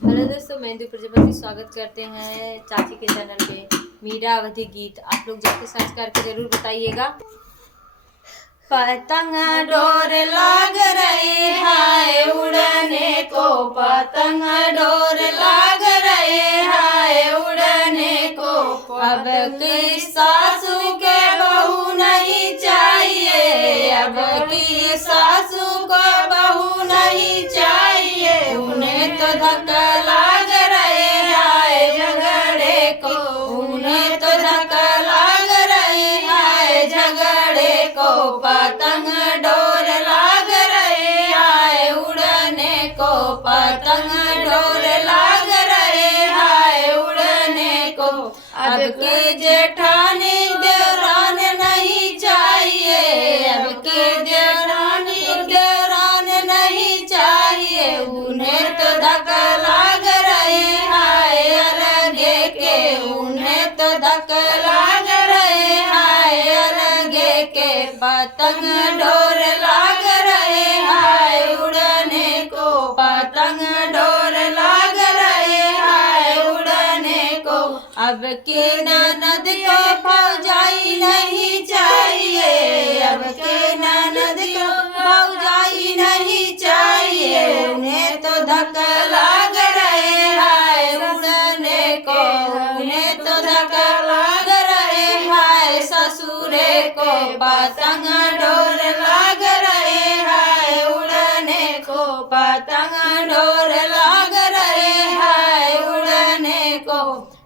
Hello दोस्तों, मैं इंदु प्रजापति स्वागत करते हैं चाची के चैनल पे। मीरा अवधि गीत आप लोग जाके सर्च करके जरूर बताइएगा। पतंग डोर लाग रही है उड़ने को, पतंग डोर लाग रही है उड़ने को। अब की सासू के बहू नहीं चाहिए, अब की सासू को बहू नहीं चाहिए। उन्हें तो धक्का लाग रहे है झगड़े को, उन्हें तो धक्का लाग रही है झगड़े को। पतंग डोर लाग रही है उड़ने को, पतंग डोर लाग रही है उड़ने को। अब के जेठानी देवरान नहीं चाहिए, अब के जेठानी देवरान नहीं चाहिए। उन्हें तो धक्का लाग रही है अलगे के, उन्हें तो धक्का लाग रही है अलगे के। पतंग डोर लाग रही है उड़ने को, पतंग डोर लाग रही है उड़ने को। अब के ननद को भौजाई नहीं चाहिए, अब के ननद को भौजाई नहीं चाहिए। उन्हें तो धक्का लाग रहे है उड़ने को, उन्हें तो धक्का लाग रहे है ससुरे को। पतंग डोर लाग रहे है उड़ने को, पतंग डोर लाग रहे है उड़ने को।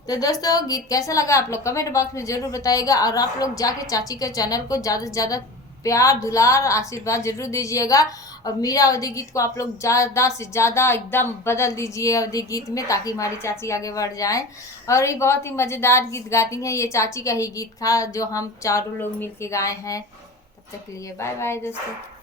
तो दोस्तों, गीत कैसा लगा आप लोग कमेंट बॉक्स में जरूर बताइएगा। और आप लोग जाके चाची के चैनल को ज़्यादा से ज़्यादा प्यार दुलार आशीर्वाद जरूर दीजिएगा। और मीरा अवधि गीत को आप लोग ज़्यादा से ज़्यादा एकदम बदल दीजिए अवधि गीत में, ताकि हमारी चाची आगे बढ़ जाएं। और ये बहुत ही मज़ेदार गीत गाती हैं, ये चाची का ही गीत था जो हम चारों लोग मिल के गाए हैं। तब तक के लिए बाय बाय दोस्तों।